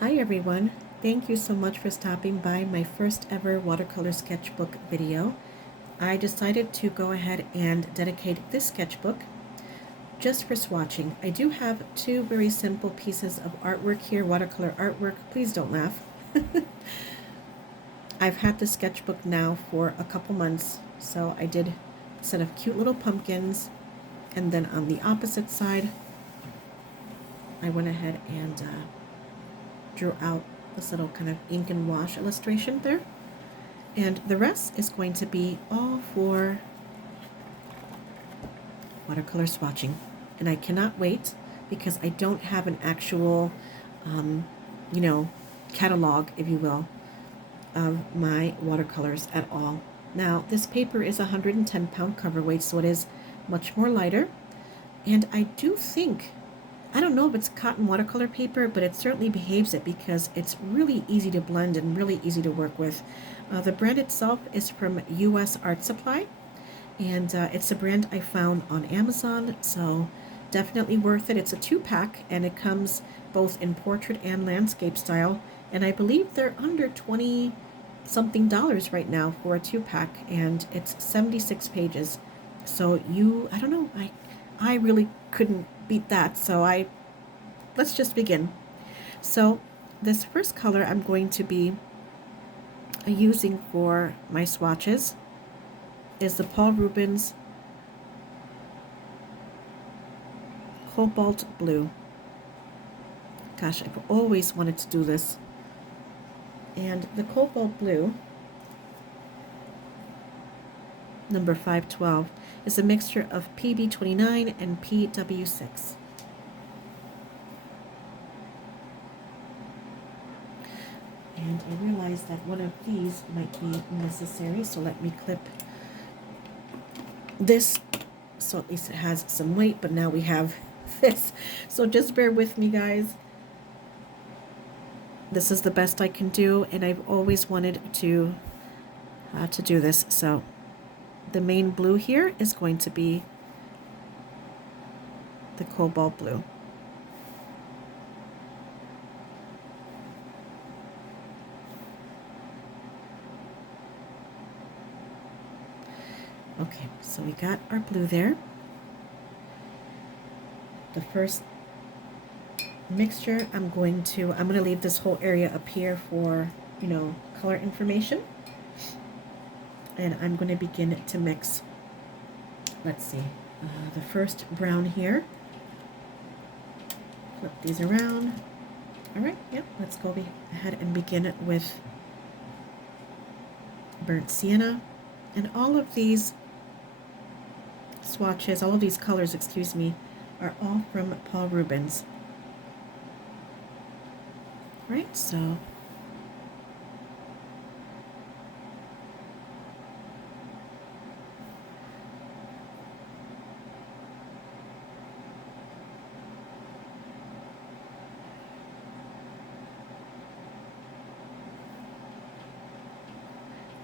Hi everyone, thank you so much for stopping by my first ever watercolor sketchbook video. I decided to go ahead and dedicate this sketchbook just for swatching. I do have two very simple pieces of artwork here, watercolor artwork. Please don't laugh. I've had this sketchbook now for a couple months, so I did a set of cute little pumpkins, and then on the opposite side I went ahead and drew out this little kind of ink and wash illustration there. And the rest is going to be all for watercolor swatching. And I cannot wait because I don't have an actual, catalog, if you will, of my watercolors at all. Now, this paper is 110-pound cover weight, so it is much more lighter. And I do think, I don't know if it's cotton watercolor paper, but it certainly behaves it because it's really easy to blend and really easy to work with. The brand itself is from US Art Supply, and it's a brand I found on Amazon, so definitely worth it. It's a 2-pack, and it comes both in portrait and landscape style, and I believe they're under $20 something right now for a 2-pack, and it's 76 pages. So I don't know, I really couldn't beat that, so let's just begin. So this first color I'm going to be using for my swatches is the Paul Rubens Cobalt Blue. Gosh, I've always wanted to do this. And the Cobalt Blue, number 512, is a mixture of PB29 and PW6. And I realized that one of these might be necessary, so let me clip this so at least it has some weight, but now we have this. So just bear with me, guys. This is the best I can do, and I've always wanted to do this. So the main blue here is going to be the Cobalt Blue. Okay, so we got our blue there. The first mixture, I'm going to leave this whole area up here for, color information. And I'm going to begin to mix. Let's see, the first brown here. Flip these around. All right, yep, let's go ahead and begin with burnt sienna. And all of these swatches, all of these colors, excuse me, are all from Paul Rubens. Right, so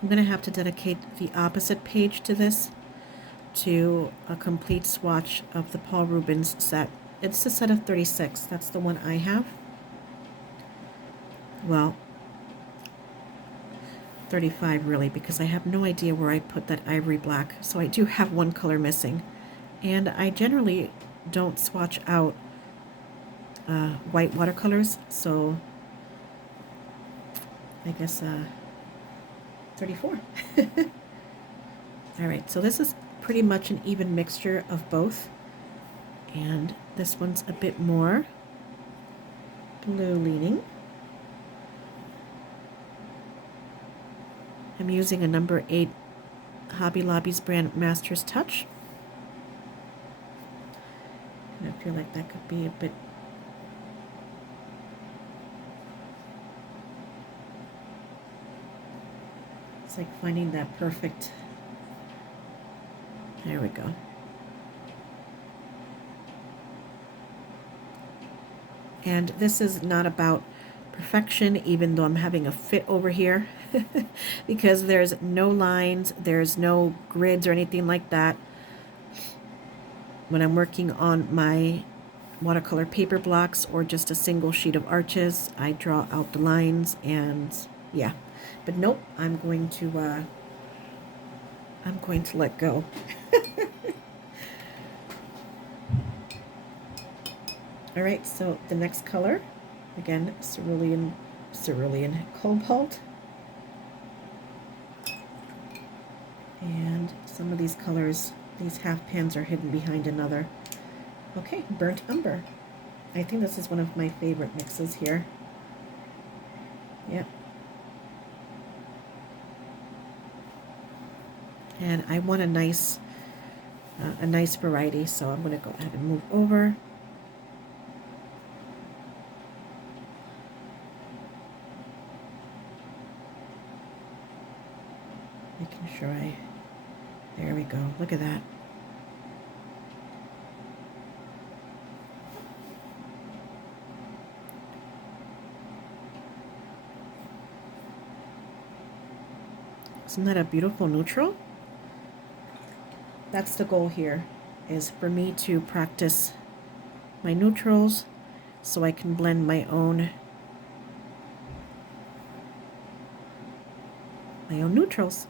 I'm going to have to dedicate the opposite page to this, to a complete swatch of the Paul Rubens set. It's a set of 36. That's the one I have. Well, 35 really, because I have no idea where I put that ivory black. So I do have one color missing. And I generally don't swatch out white watercolors, so I guess 34. All right, so this is pretty much an even mixture of both, and this one's a bit more blue leaning. I'm using a number 8 Hobby Lobby's brand Master's Touch, and I feel like that could be a bit it's like finding that perfect. There we go. And this is not about perfection, even though I'm having a fit over here, because there's no lines, there's no grids or anything like that when I'm working on my watercolor paper blocks or just a single sheet of arches. I draw out the lines and yeah, but nope, I'm going to let go. All right, so the next color, again, cerulean cobalt. And some of these colors, these half pans are hidden behind another. Okay, burnt umber. I think this is one of my favorite mixes here. Yep. And I want a nice variety, so I'm going to go ahead and move over. Making sure there we go. Look at that. Isn't that a beautiful neutral? That's the goal here, is for me to practice my neutrals so I can blend my own neutrals.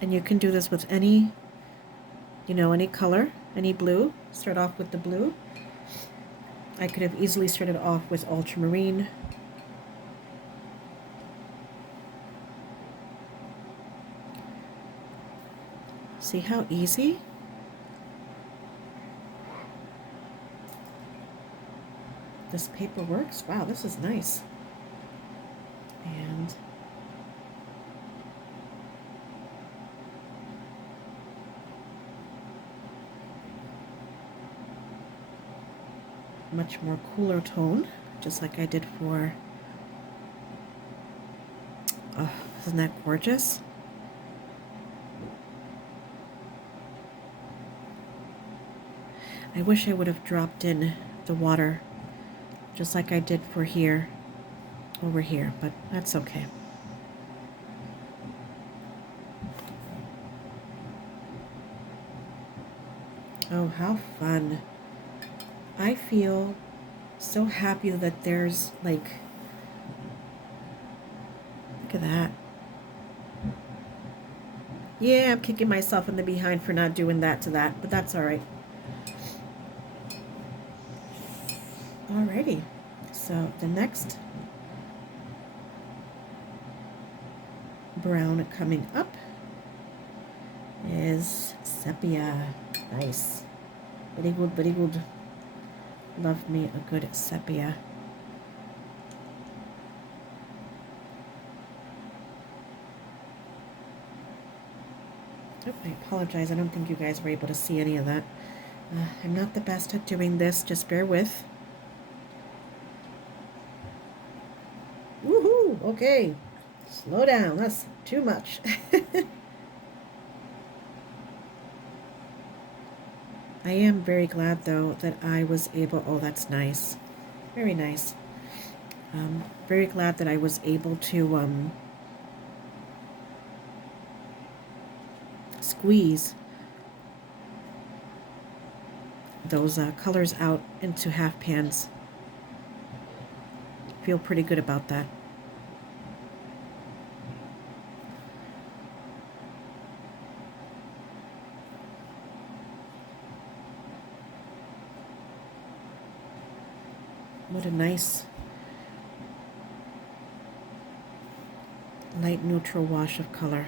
And you can do this with any, any color, any blue. Start off with the blue. I could have easily started off with ultramarine. See how easy? This paper works. Wow, this is nice. And much more cooler tone, just like I did for, oh, isn't that gorgeous? I wish I would have dropped in the water just like I did for here, over here, but that's okay. Oh, how fun. I feel so happy that there's like, look at that. Yeah, I'm kicking myself in the behind for not doing that to that, but that's all right. Alrighty, so the next brown coming up is sepia. Nice. Very good, very good. Love me a good sepia. Oh, I apologize. I don't think you guys were able to see any of that. I'm not the best at doing this. Just bear with. Woohoo! Okay. Slow down. That's too much. I am very glad, though, that I was able... Oh, that's nice. Very nice. Very glad that I was able to squeeze those colors out into half pans. Feel pretty good about that. What a nice light neutral wash of color.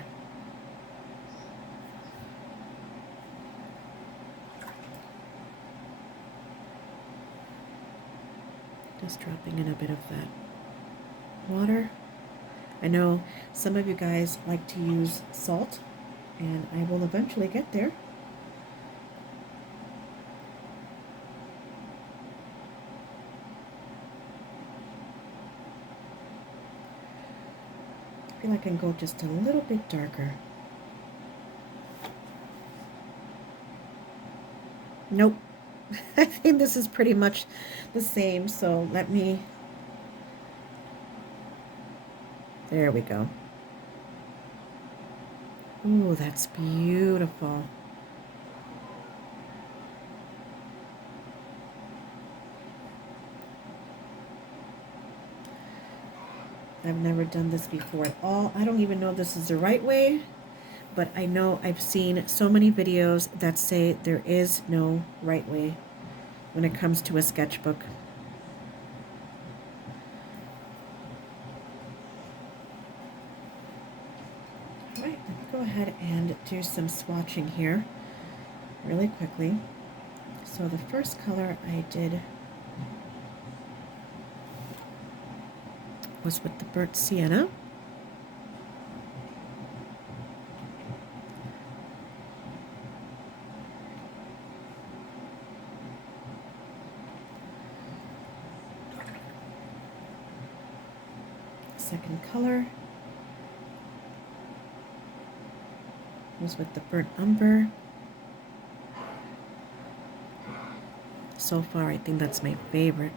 Just dropping in a bit of that water. I know some of you guys like to use salt, and I will eventually get there. I feel like I can go just a little bit darker. Nope. I think this is pretty much the same, so let me... There we go. Ooh, that's beautiful. I've never done this before at all. I don't even know if this is the right way, but I know I've seen so many videos that say there is no right way when it comes to a sketchbook. All right, let me go ahead and do some swatching here really quickly. So the first color I did was with the burnt sienna. Second color was with the burnt umber. So far, I think that's my favorite.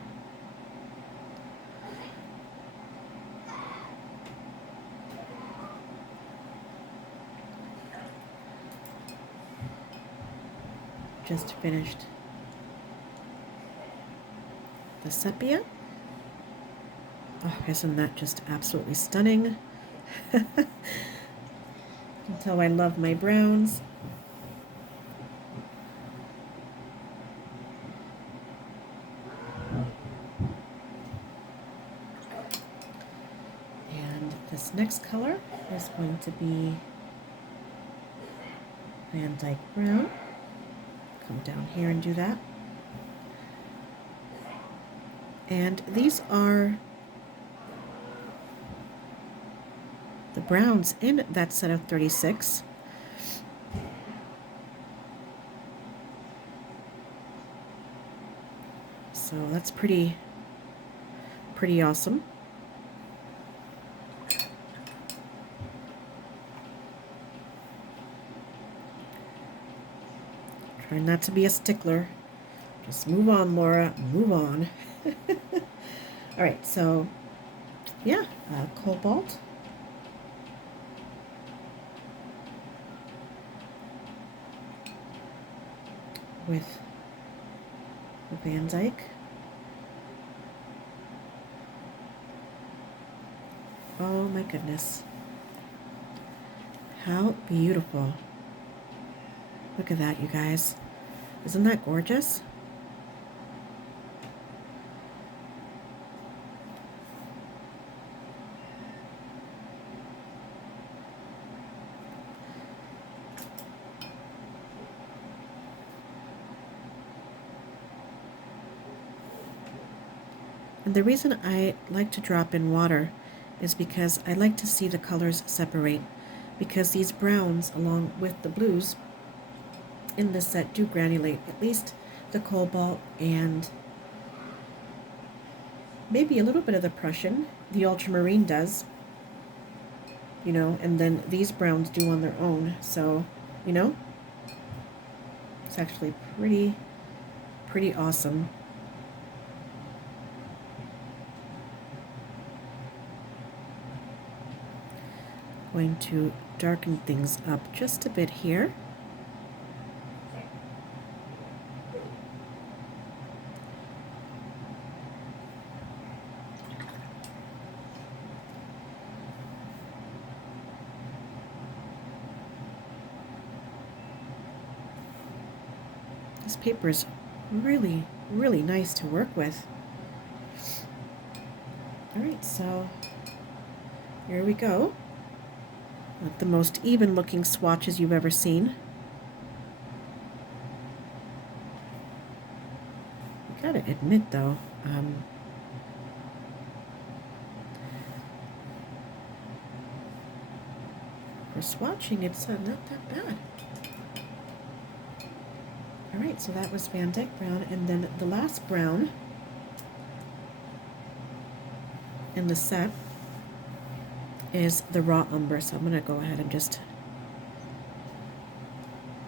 Just finished the sepia. Oh, isn't that just absolutely stunning? You can tell I love my browns. And this next color is going to be Vandyke brown. Come down here and do that. And these are the browns in that set of 36. So that's pretty awesome. Try not to be a stickler. Just move on, Laura. Move on. All right, so yeah, Cobalt. With the Vandyke. Oh my goodness. How beautiful. Look at that, you guys. Isn't that gorgeous? And the reason I like to drop in water is because I like to see the colors separate, because these browns along with the blues in this set do granulate, at least the Cobalt and maybe a little bit of the Prussian. The Ultramarine does, you know, and then these browns do on their own. So, you know, it's actually pretty awesome. Going to darken things up just a bit here. This paper is really nice to work with. All right, so here we go. Not the most even looking swatches you've ever seen. I gotta admit though, for swatching it's not that bad. Alright, so that was Vandyke brown, and then the last brown in the set is the raw umber, so I'm going to go ahead and just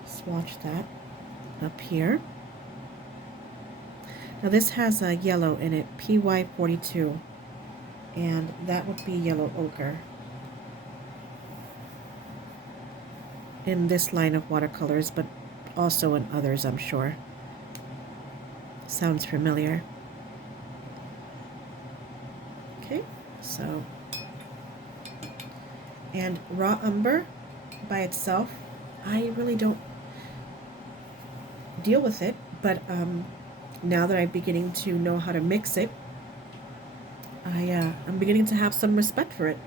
swatch that up here. Now this has a yellow in it, PY42, and that would be yellow ochre. in this line of watercolors, but also in others, I'm sure. Sounds familiar. Okay, so, and raw umber by itself, I really don't deal with it, but now that I'm beginning to know how to mix it, I'm beginning to have some respect for it.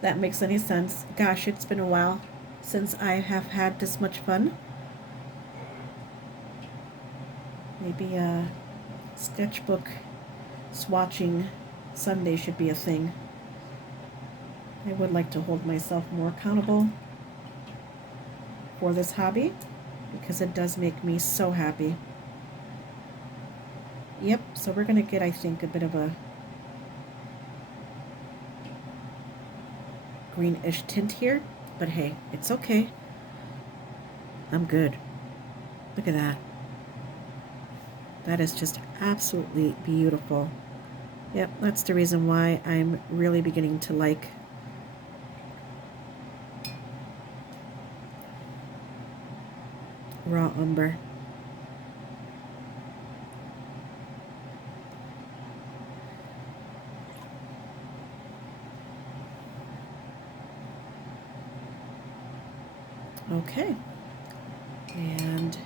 That makes any sense. Gosh, it's been a while since I have had this much fun. Maybe a sketchbook swatching Sunday should be a thing. I would like to hold myself more accountable for this hobby because it does make me so happy. Yep, so we're going to get, I think, a bit of a greenish tint here, but hey, it's okay. I'm good. Look at that. That is just absolutely beautiful. Yep, that's the reason why I'm really beginning to like raw umber. Okay, and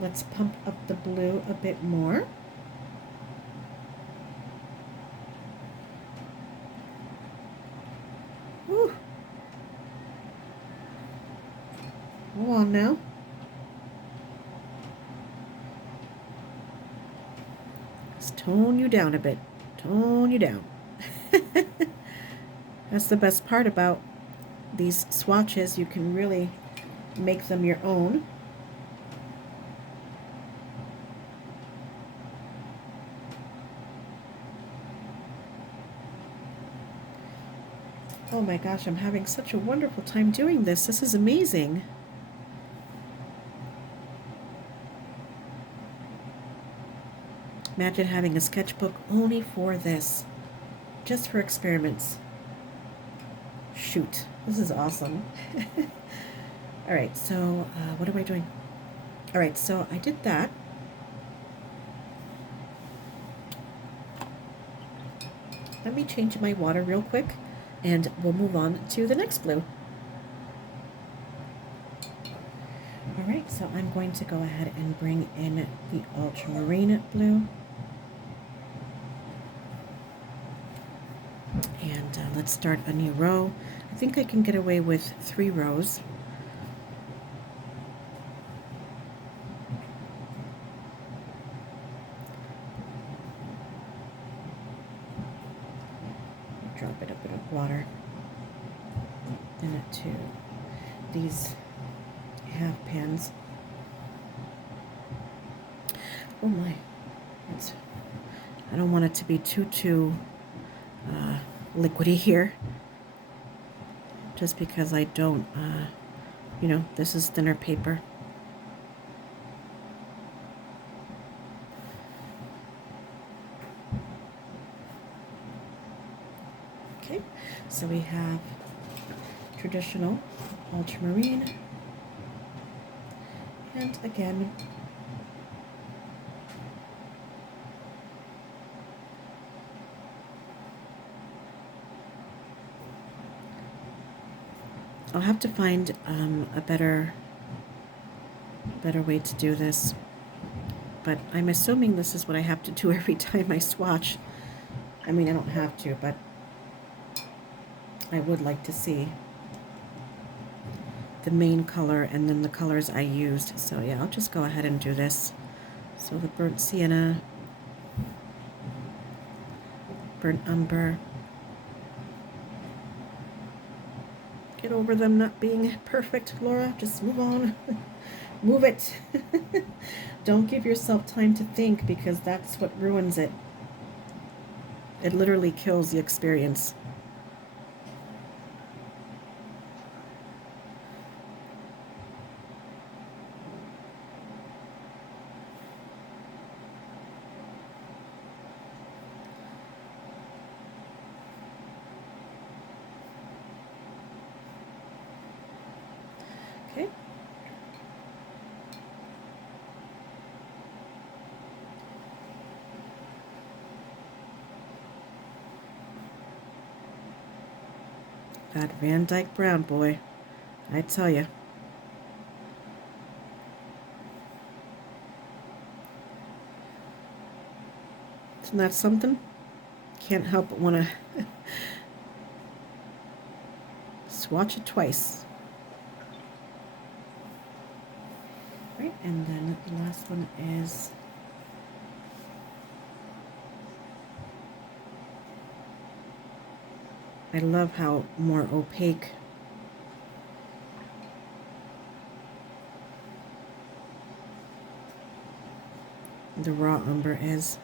let's pump up the blue a bit more. Woo. Go on now. Let's tone you down a bit. Tone you down. That's the best part about these swatches. You can really make them your own. Oh my gosh, I'm having such a wonderful time doing this. This is amazing. Imagine having a sketchbook only for this, just for experiments. Shoot, this is awesome. All right, so what am I doing? All right, so I did that. Let me change my water real quick, and we'll move on to the next blue. All right, so I'm going to go ahead and bring in the ultramarine blue. And let's start a new row. I think I can get away with 3 rows. Drop it a bit of water into these half pans. Oh my, I don't want it to be too liquidy here, just because I don't, you know, this is thinner paper. Okay, so we have traditional ultramarine, and again, I'll have to find a better way to do this, but I'm assuming this is what I have to do every time I swatch. I mean, I don't have to, but I would like to see the main color and then the colors I used. So yeah, I'll just go ahead and do this. So the burnt sienna, burnt umber. Get over them not being perfect, Laura. Just move on. Move it. Don't give yourself time to think, because that's what ruins it. It literally kills the experience. That Van Dyke brown, boy, I tell you. Isn't that something? Can't help but want to swatch it twice. Right, and then the last one is I love how more opaque the raw umber is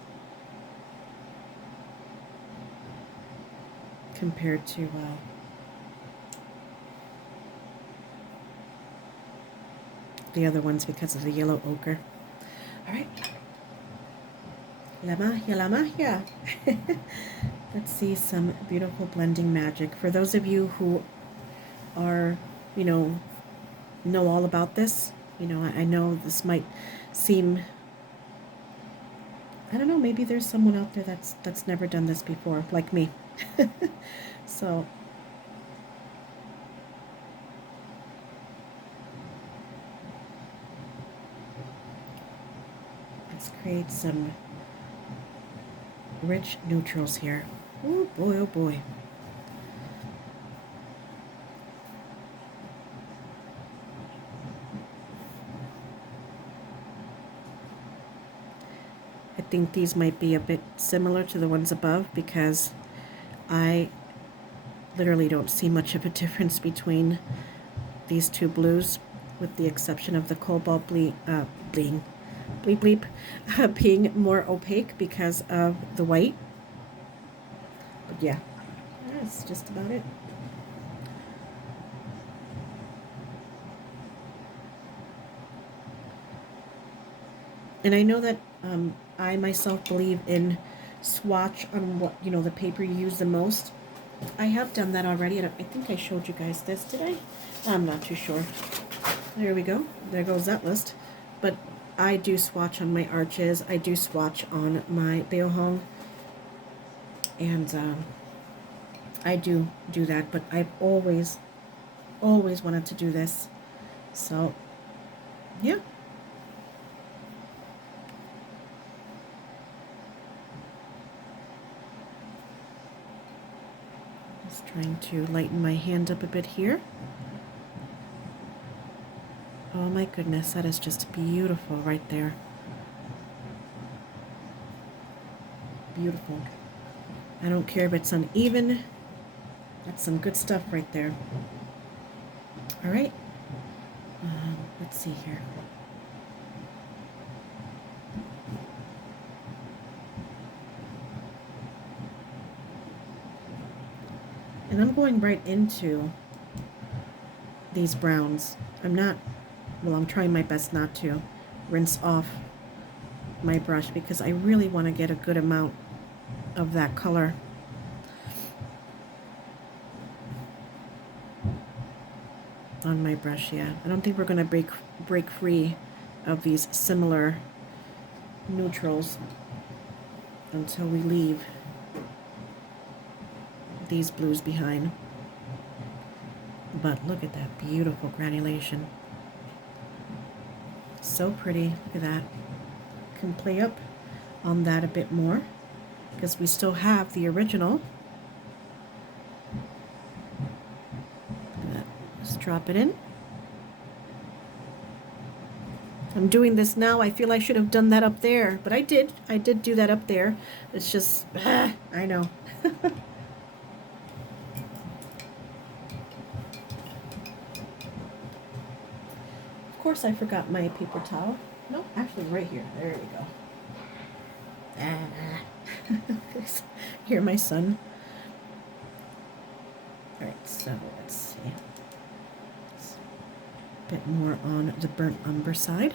compared to the other ones because of the yellow ochre. All right. La magia. Let's see some beautiful blending magic. For those of you who are, know all about this, I know this might seem, I don't know, maybe there's someone out there that's never done this before, like me. So let's create some rich neutrals here. Oh boy, oh boy. I think these might be a bit similar to the ones above because I literally don't see much of a difference between these two blues, with the exception of the Cobalt bleep being more opaque because of the white. But yeah, that's just about it. And I know that I myself believe in swatch on what, the paper you use the most. I have done that already, and I think I showed you guys this, did I? I'm not too sure. There we go. There goes that list. But I do swatch on my arches. I do swatch on my Beohong. And I do that, but I've always wanted to do this. So, yeah. Just trying to lighten my hand up a bit here. Oh my goodness, that is just beautiful right there. Beautiful. I don't care if it's uneven. That's some good stuff right there. All right. Let's see here. And I'm going right into these browns. I'm trying my best not to rinse off my brush because I really want to get a good amount of that color. On my brush, yeah. I don't think we're going to break free of these similar neutrals until we leave these blues behind. But look at that beautiful granulation. So pretty. Look at that. Can play up on that a bit more because we still have the original. Look at that. Just drop it in. I'm doing this now. I feel I should have done that up there, but I did. I did do that up there. It's just, I know. Of course, I forgot my paper towel. No, actually, right here. There we go. Hear my son. All right, so let's see. A bit more on the burnt umber side.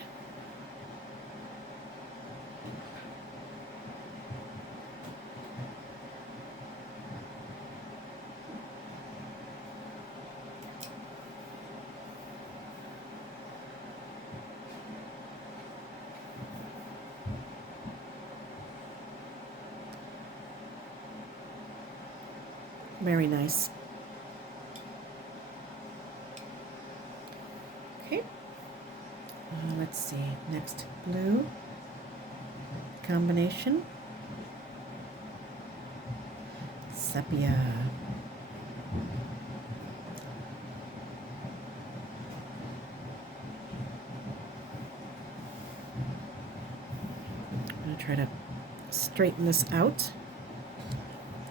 Very nice. Let's see, next blue combination, sepia. I'm going to try to straighten this out.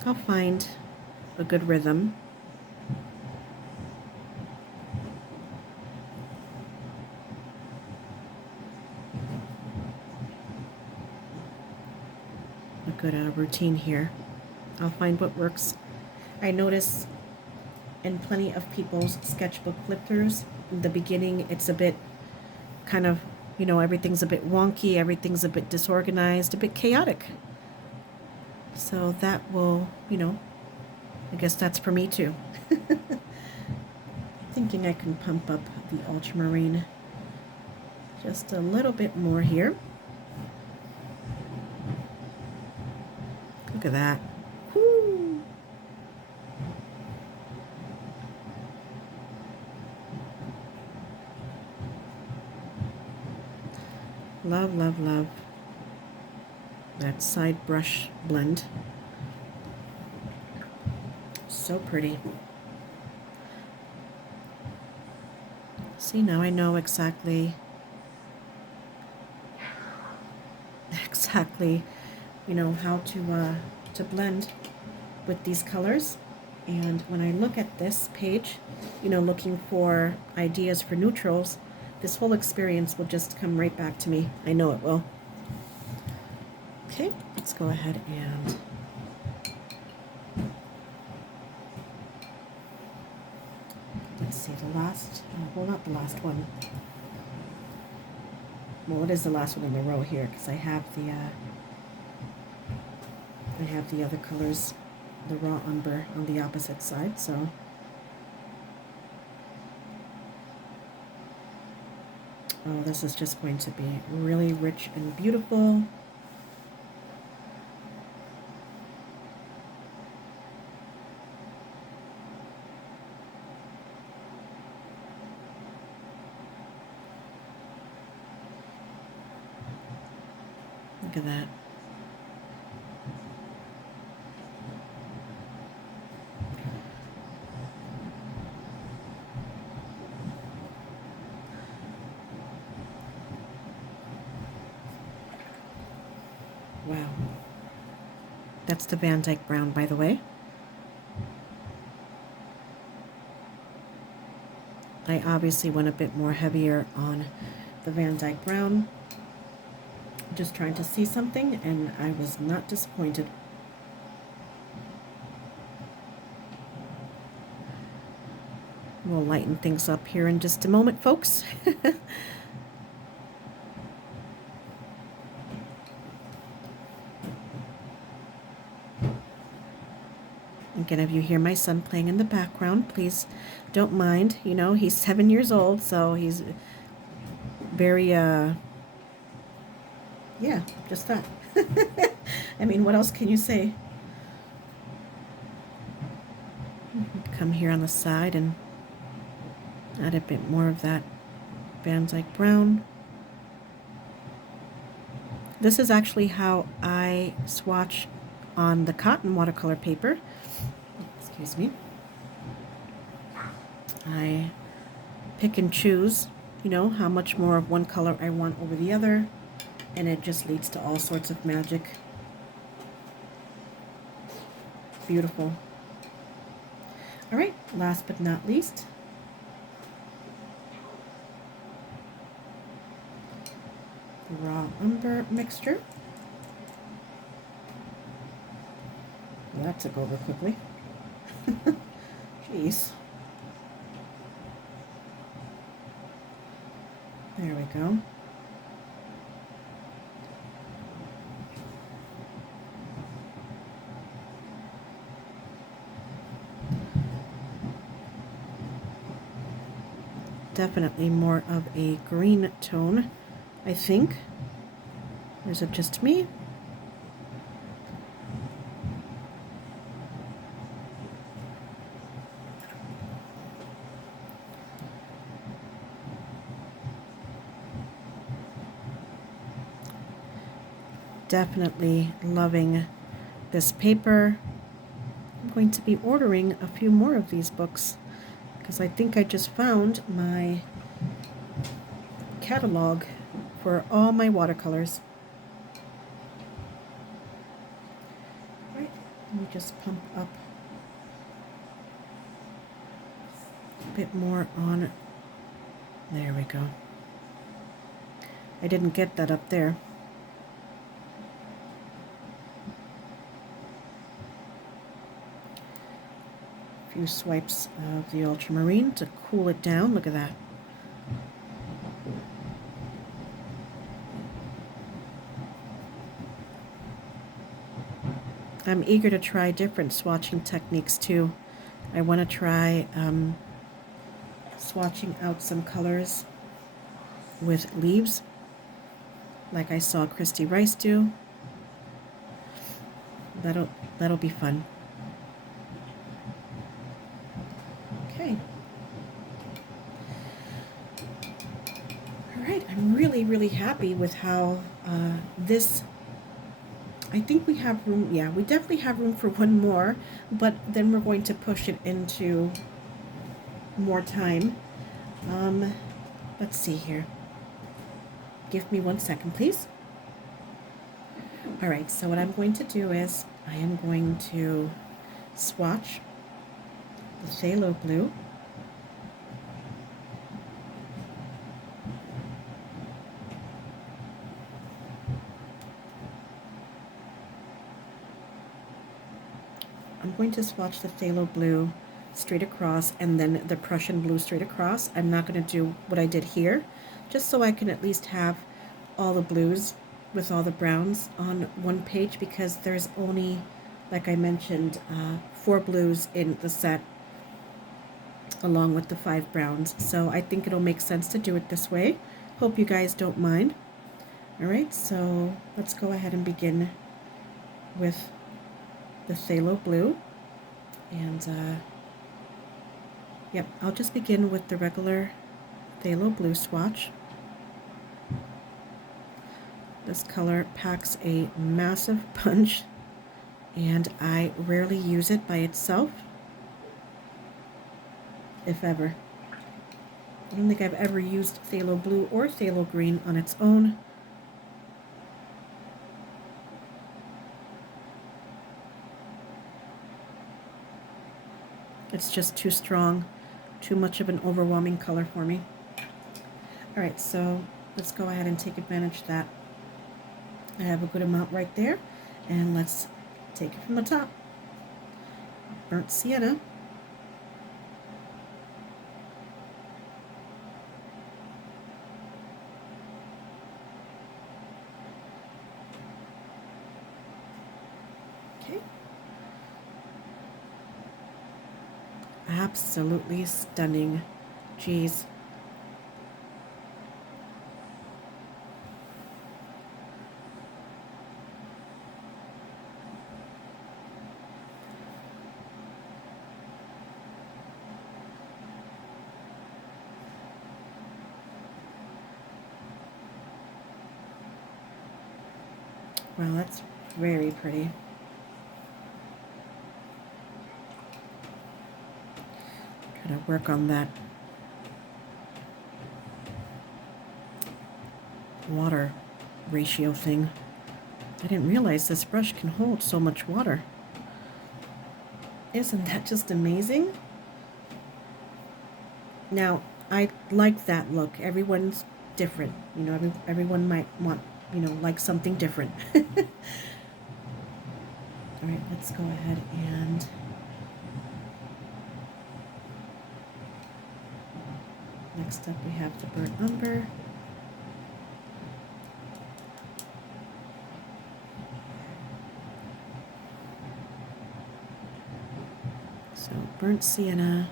I'll find a good rhythm. A good routine here. I'll find what works. I notice in plenty of people's sketchbook flip-throughs, in the beginning it's a bit kind of, you know, everything's a bit wonky, everything's a bit disorganized, a bit chaotic. So that will, you know, I guess that's for me too. Thinking I can pump up the ultramarine just a little bit more here. Look at that. Woo. Love, love, love that side brush blend. So pretty. See, now I know exactly, you know, how to blend with these colors. And when I look at this page, you know, looking for ideas for neutrals, this whole experience will just come right back to me. I know it will. Okay, let's go ahead and let's see the last, well, not the last one. Well, it is the last one in the row here because I have the other colors, the raw umber on the opposite side. So oh, this is just going to be really rich and beautiful. Look at that. Wow. That's the Vandyke brown, by the way. I obviously went a bit more heavier on the Vandyke brown. Just trying to see something, and I was not disappointed. We'll lighten things up here in just a moment, folks. Again, if you hear my son playing in the background, please don't mind. You know, he's 7 years old, so he's very, yeah, just that. I mean, what else can you say? Come here on the side and add a bit more of that Vandyke brown. This is actually how I swatch on the cotton watercolor paper. Excuse me. I pick and choose, you know, how much more of one color I want over the other, and it just leads to all sorts of magic. Beautiful. All right, last but not least, the raw umber mixture. Well, that took over quickly. Jeez. There we go. Definitely more of a green tone, I think. Or is it just me? definitely loving this paper. I'm going to be ordering a few more of these books because I think I just found my catalog for all my watercolors. Right, let me just pump up a bit more on. There we go. I didn't get that up there. A few swipes of the ultramarine to cool it down. Look at that. I'm eager to try different swatching techniques too. I want to try swatching out some colors with leaves, like I saw Christy Rice do. That'll be fun. Okay. All right, I'm really happy with how this. I think we have room. Yeah, we definitely have room for one more, but then we're going to push it into more time. Let's see here. Give me 1 second, please. All right, so what I'm going to do is I am going to swatch the phthalo blue. I'm going to swatch the phthalo blue straight across and then the Prussian blue straight across. I'm not going to do what I did here, just so I can at least have all the blues with all the browns on one page, because there's only, like I mentioned, 4 blues in the set along with the 5 browns. So I think it'll make sense to do it this way. Hope you guys don't mind. All right, so let's go ahead and begin with the phthalo blue. And yep, I'll just begin with the regular phthalo blue swatch. This color packs a massive punch, and I rarely use it by itself, if ever. I don't think I've ever used phthalo blue or phthalo green on its own. It's just too strong, too much of an overwhelming color for me. All right, so let's go ahead and take advantage of that. I have a good amount right there, and let's take it from the top. Burnt sienna. Okay. Absolutely stunning. Geez. Wow, that's very pretty. Try to work on that water ratio thing. I didn't realize this brush can hold so much water. Isn't that just amazing? Now, I like that look. Everyone's different. You know, everyone might want, you know, like something different. All right, let's go ahead and next up we have the burnt umber. So burnt sienna.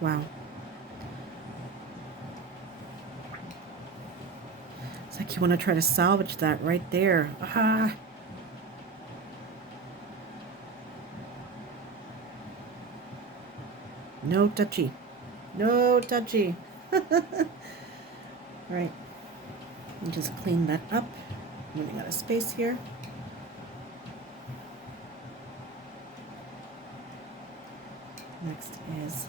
Wow. It's like you want to try to salvage that right there. Ah. No touchy. No touchy. All right, and just clean that up. I'm running out of space here. Next is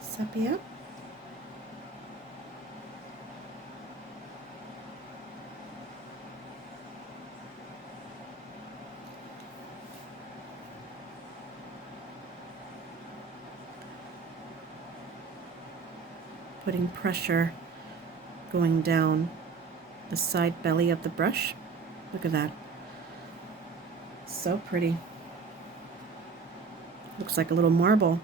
sepia. Putting pressure going down the side belly of the brush. Look at that. So pretty. Looks like a little marble.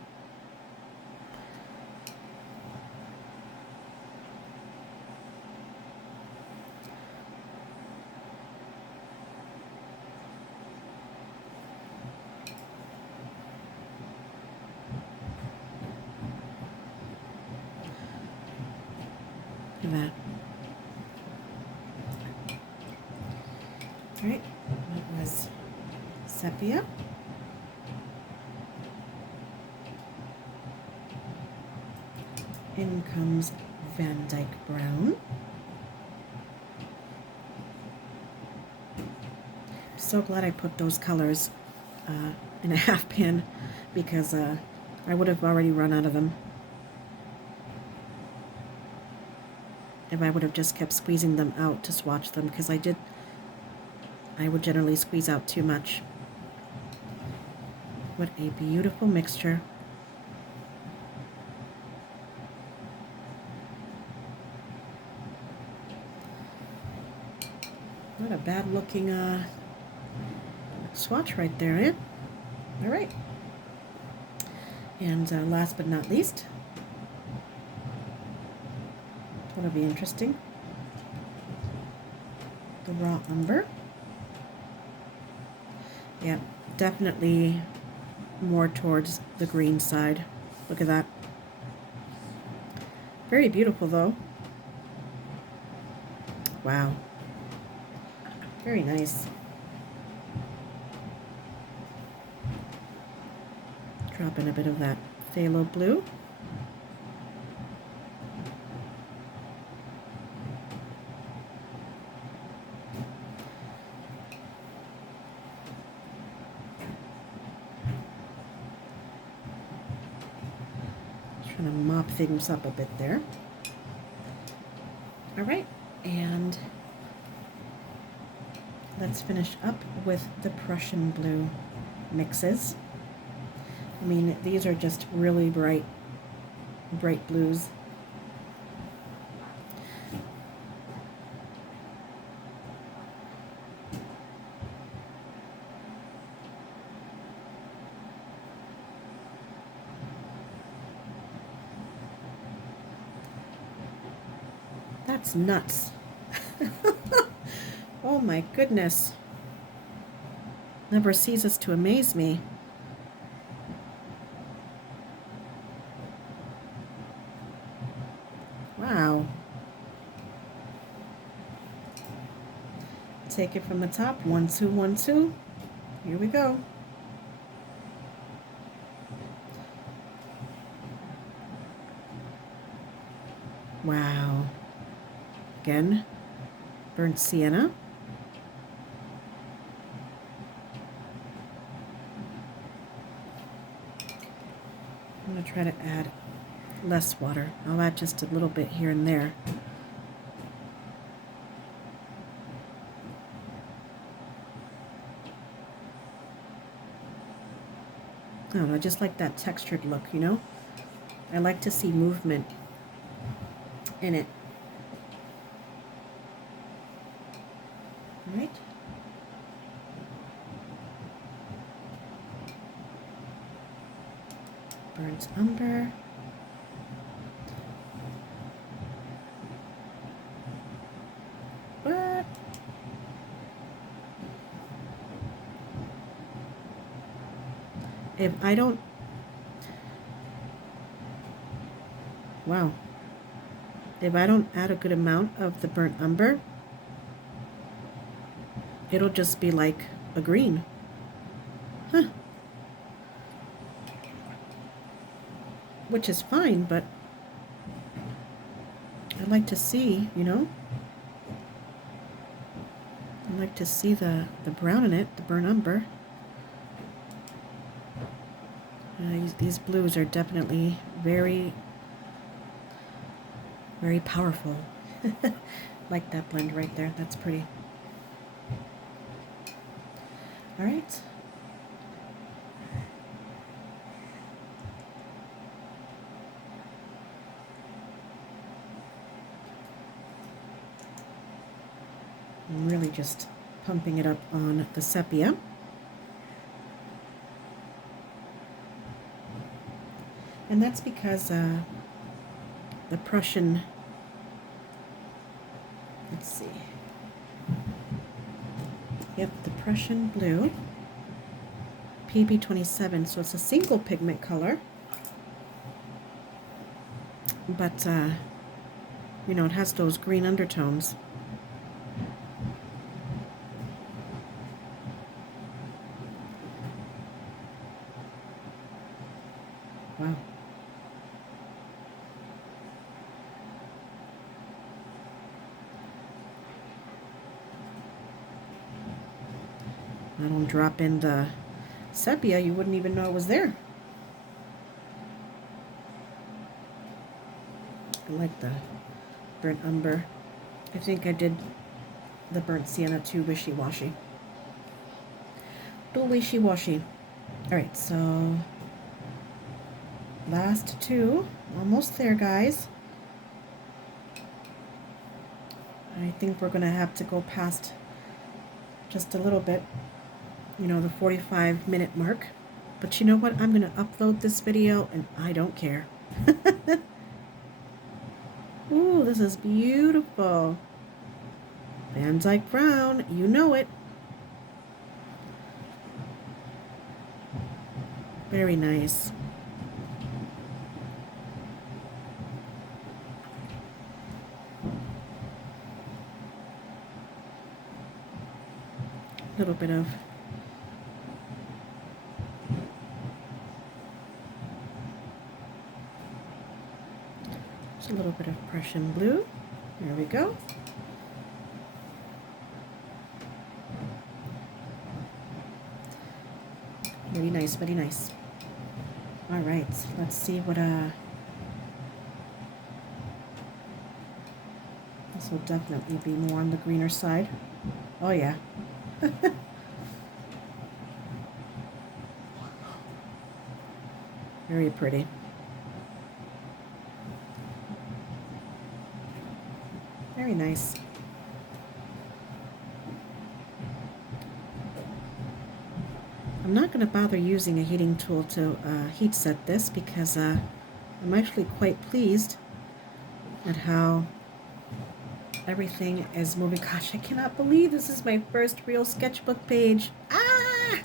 Look at that. All right, that was sepia. In comes Vandyke brown. I'm so glad I put those colors in a half pan because I would have already run out of them if I would have just kept squeezing them out to swatch them, because I would generally squeeze out too much. What a beautiful mixture. Not a bad looking swatch right there, eh? All right. And last but not least, that'll be interesting, the raw umber. Yeah, definitely more towards the green side. Look at that. Very beautiful though. Wow. Very nice. Drop in a bit of that phthalo blue. Trying to mop things up a bit there. All right, and let's finish up with the Prussian blue mixes. I mean, these are just really bright blues. That's nuts. Oh my goodness. Never ceases to amaze me. Wow. Take it from the top. 1, 2, 1, 2. Here we go. Wow. Again, burnt sienna. I'm going to try to add less water. I'll add just a little bit here and there. I don't know, I just like that textured look, you know? I like to see movement in it. Right? Burnt umber. What? If I don't... Wow. If I don't add a good amount of the burnt umber, it'll just be like a green. Huh. which is fine, but I'd like to see, you know, I'd like to see the brown in it, the burnt umber. These blues are definitely very, very powerful. Like that blend right there, that's pretty. All right. I'm really just pumping it up on the sepia. And that's because the Prussian, let's see, yep, the Prussian blue, PB27, so it's a single pigment color, but you know, it has those green undertones. Wow. I don't drop in the sepia, you wouldn't even know it was there. I like the burnt umber. I think I did the burnt sienna too wishy-washy. Too wishy-washy. Alright, so last two. Almost there, guys. I think we're going to have to go past just a little bit, you know, the 45-minute mark. But you know what? I'm going to upload this video and I don't care. Ooh, this is beautiful. Vandyke brown, you know it. Very nice. A little bit of a little bit of Prussian blue. There we go. Very nice, very nice. All right, let's see what this will definitely be more on the greener side. Oh yeah. Very pretty. Very nice. I'm not going to bother using a heating tool to heat set this because I'm actually quite pleased at how everything is moving. Gosh, I cannot believe this is my first real sketchbook page. Ah!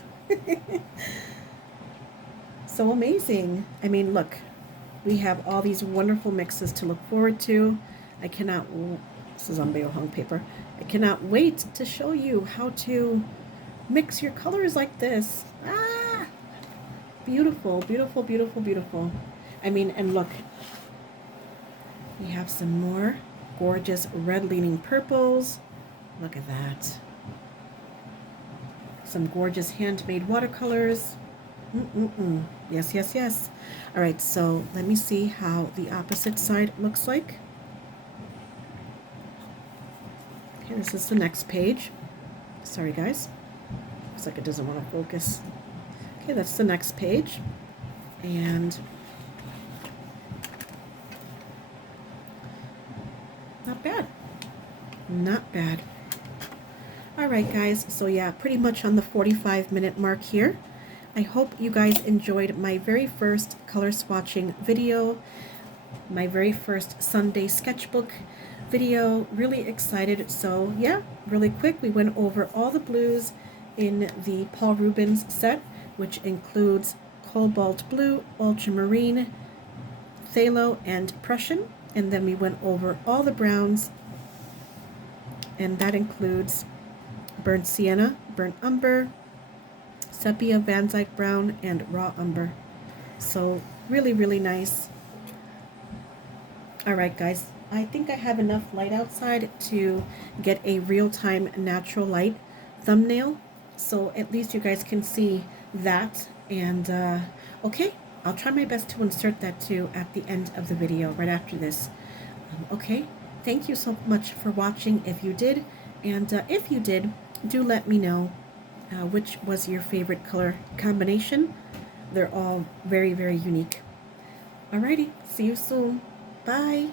So amazing. I mean, look, we have all these wonderful mixes to look forward to. I cannot, this is on Baohong paper. I cannot wait to show you how to mix your colors like this. Ah! Beautiful, beautiful, beautiful, beautiful. I mean, and look, we have some more gorgeous red leaning purples. Look at that. Some gorgeous handmade watercolors. Yes, yes, yes. All right, so let me see how the opposite side looks like. Okay, this is the next page. Sorry, guys. Looks like it doesn't want to focus. Okay, that's the next page. And not bad. Not bad. All right, guys. So yeah, pretty much on the 45-minute mark here. I hope you guys enjoyed my very first color swatching video, my very first Sunday sketchbook video. Really excited. So yeah, really quick, we went over all the blues in the Paul Rubens set, which includes Cobalt Blue, Ultramarine, Phthalo, and Prussian. And then we went over all the browns, and that includes burnt sienna, burnt umber, sepia, Vandyke brown, and raw umber. So really, really nice. Alright guys, I think I have enough light outside to get a real-time natural light thumbnail, so at least you guys can see that. And okay, I'll try my best to insert that too at the end of the video right after this. Okay, thank you so much for watching if you did, and if you did, do let me know which was your favorite color combination. They're all very, very unique. Alrighty, see you soon. Bye.